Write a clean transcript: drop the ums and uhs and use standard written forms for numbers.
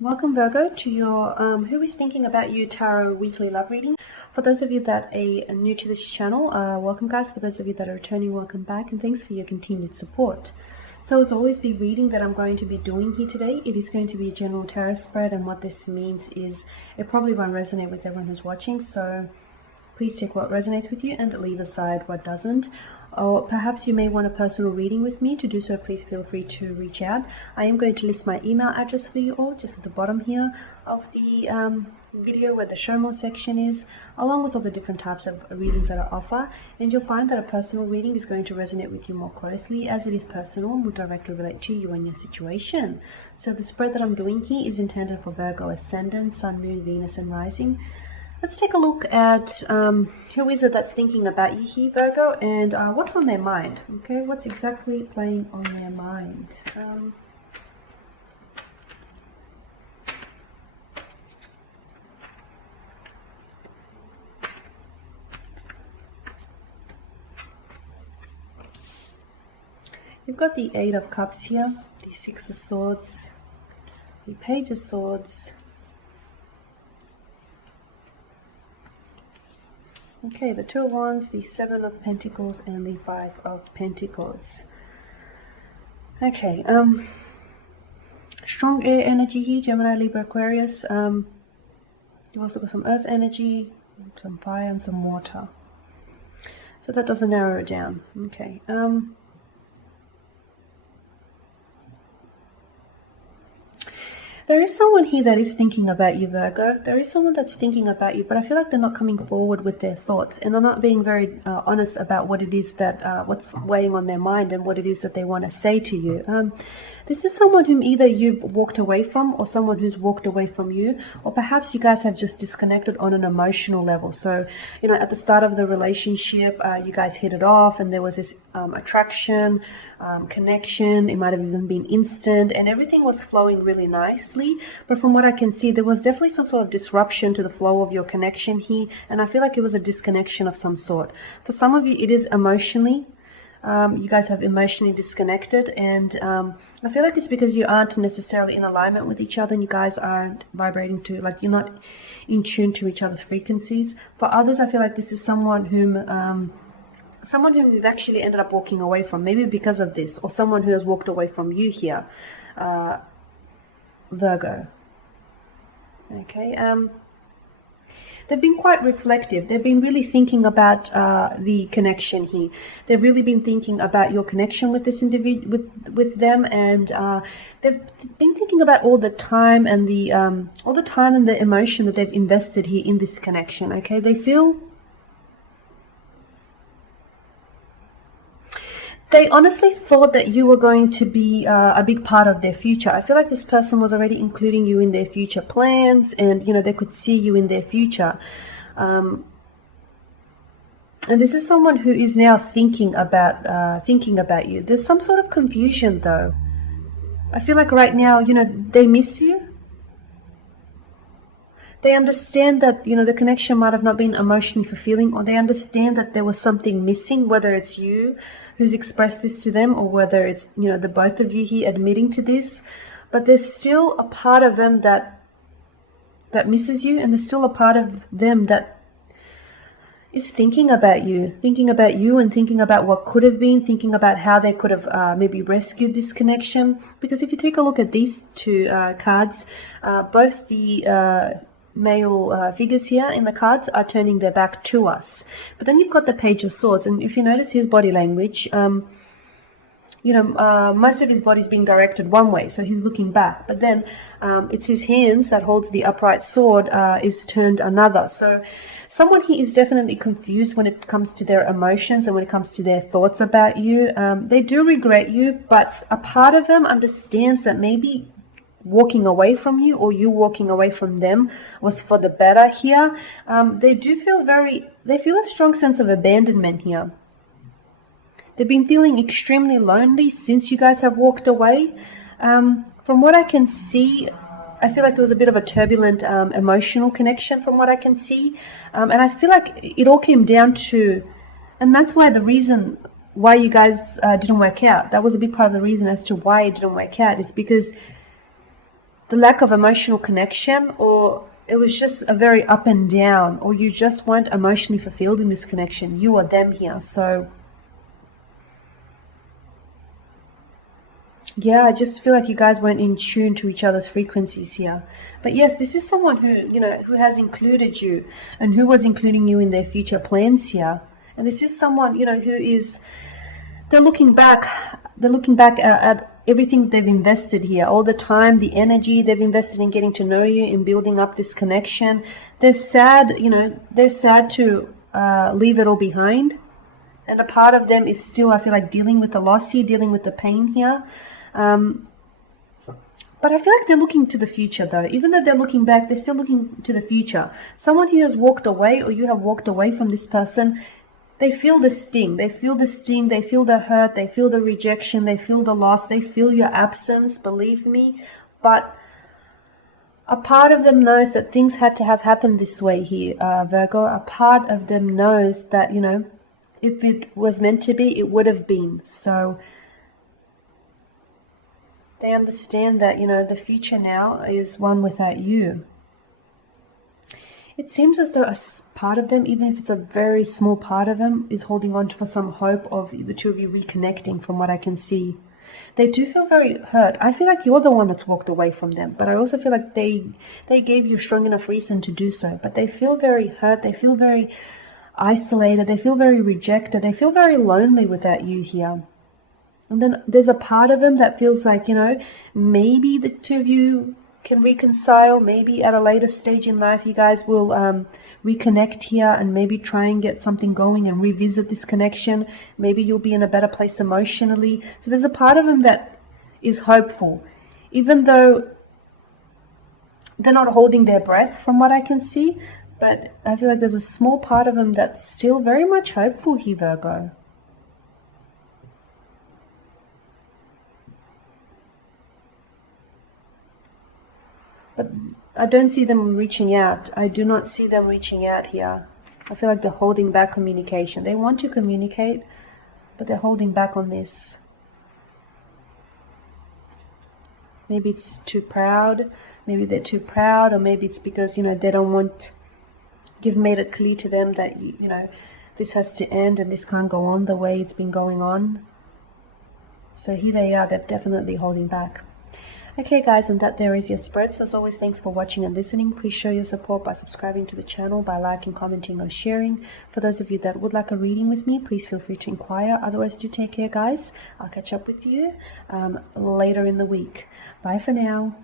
Welcome Virgo to your Who is Thinking About You Tarot weekly love reading. For those of you that are new to this channel, welcome guys. For those of you that are returning, welcome back, and thanks for your continued support. So as always, the reading that I'm going to be doing here today, it is going to be a general tarot spread, and what this means is it probably won't resonate with everyone who's watching, so please take what resonates with you and leave aside what doesn't. Or perhaps you may want a personal reading with me. To do so, please feel free to reach out. I am going to list my email address for you all just at the bottom here of the video where the show more section is, along with all the different types of readings that I offer. And you'll find that a personal reading is going to resonate with you more closely, as it is personal and will directly relate to you and your situation. So the spread that I'm doing here is intended for Virgo Ascendant, Sun, Moon, Venus and Rising. Let's take a look at who is it that's thinking about you here, Virgo, and what's on their mind. Okay, what's exactly playing on their mind? You've got the Eight of Cups here, the Six of Swords, the Page of Swords. Okay, the Two of Wands, the Seven of Pentacles, and the Five of Pentacles. Okay, strong air energy here, Gemini, Libra, Aquarius. You've also got some earth energy, some fire, and some water. So that doesn't narrow it down. Okay. There is someone here that is thinking about you, Virgo. There is someone that's thinking about you, but I feel like they're not coming forward with their thoughts, and they're not being very honest about what it is that, what's weighing on their mind and what it is that they want to say to you. This is someone whom either you've walked away from or someone who's walked away from you, or perhaps you guys have just disconnected on an emotional level. So, you know, at the start of the relationship, you guys hit it off and there was this attraction, connection. It might have even been instant and everything was flowing really nicely. But from what I can see, there was definitely some sort of disruption to the flow of your connection here. And I feel like it was a disconnection of some sort. For some of you, it is emotionally. You guys have emotionally disconnected, and I feel like it's because you aren't necessarily in alignment with each other and you guys aren't vibrating to, like, you're not in tune to each other's frequencies. For others, I feel like this is someone whom you've actually ended up walking away from, maybe because of this, or someone who has walked away from you here, Virgo. Okay, they've been quite reflective. They've been really thinking about the connection here. They've really been thinking about your connection with this individual, with them, and they've been thinking about all the time and the emotion that they've invested here in this connection. Okay, they honestly thought that you were going to be a big part of their future. I feel like this person was already including you in their future plans, and you know, they could see you in their future. And this is someone who is now thinking about you. There's some sort of confusion though. I feel like right now, you know, they miss you. They understand that, you know, the connection might have not been emotionally fulfilling, or they understand that there was something missing, whether it's you who's expressed this to them or whether it's, you know, the both of you here admitting to this. But there's still a part of them that misses you, and there's still a part of them that is thinking about you and thinking about what could have been, thinking about how they could have maybe rescued this connection. Because if you take a look at these two cards, both the male figures here in the cards are turning their back to us. But then you've got the Page of Swords, and if you notice his body language, you know, most of his body's being directed one way, so he's looking back. But then it's his hands that holds the upright sword is turned another. So someone here is definitely confused when it comes to their emotions and when it comes to their thoughts about you. They do regret you, but a part of them understands that maybe walking away from you, or you walking away from them, was for the better here. They feel a strong sense of abandonment here. They've been feeling extremely lonely since you guys have walked away. From what I can see, I feel like it was a bit of a turbulent emotional connection from what I can see. And I feel like it all came down to, and that's why the reason why you guys didn't work out, that was a big part of the reason as to why it didn't work out, is because the lack of emotional connection, or it was just a very up and down, or you just weren't emotionally fulfilled in this connection, you or them here. So yeah, I just feel like you guys weren't in tune to each other's frequencies here. But yes, this is someone who, who has included you and who was including you in their future plans here. And this is someone, who is, they're looking back at everything they've invested here, all the time, the energy they've invested in getting to know you, in building up this connection. They're sad, they're sad to leave it all behind. And a part of them is still, I feel like, dealing with the loss here, dealing with the pain here. But I feel like they're looking to the future, though. Even though they're looking back, they're still looking to the future. Someone who has walked away, or you have walked away from this person, they feel the sting. They feel the sting. They feel the hurt. They feel the rejection. They feel the loss. They feel your absence, believe me. But a part of them knows that things had to have happened this way here, Virgo. A part of them knows that, if it was meant to be, it would have been. So they understand that, the future now is one without you. It seems as though a part of them, even if it's a very small part of them, is holding on for some hope of the two of you reconnecting, from what I can see. They do feel very hurt. I feel like you're the one that's walked away from them, but I also feel like they gave you strong enough reason to do so. But they feel very hurt. They feel very isolated. They feel very rejected. They feel very lonely without you here. And then there's a part of them that feels like, maybe the two of you can reconcile. Maybe at a later stage in life, you guys will reconnect here and maybe try and get something going and revisit this connection. Maybe you'll be in a better place emotionally. So there's a part of them that is hopeful, even though they're not holding their breath, from what I can see. But I feel like there's a small part of them that's still very much hopeful here, Virgo. But I don't see them reaching out. I do not see them reaching out here. I feel like they're holding back communication. They want to communicate, but they're holding back on this. Maybe it's too proud. Maybe they're too proud, or maybe it's because, they don't want... You've made it clear to them that, this has to end and this can't go on the way it's been going on. So here they are. They're definitely holding back. Okay guys, and that there is your spread. So as always, thanks for watching and listening. Please show your support by subscribing to the channel, by liking, commenting or sharing. For those of you that would like a reading with me, please feel free to inquire. Otherwise, do take care guys. I'll catch up with you later in the week. Bye for now.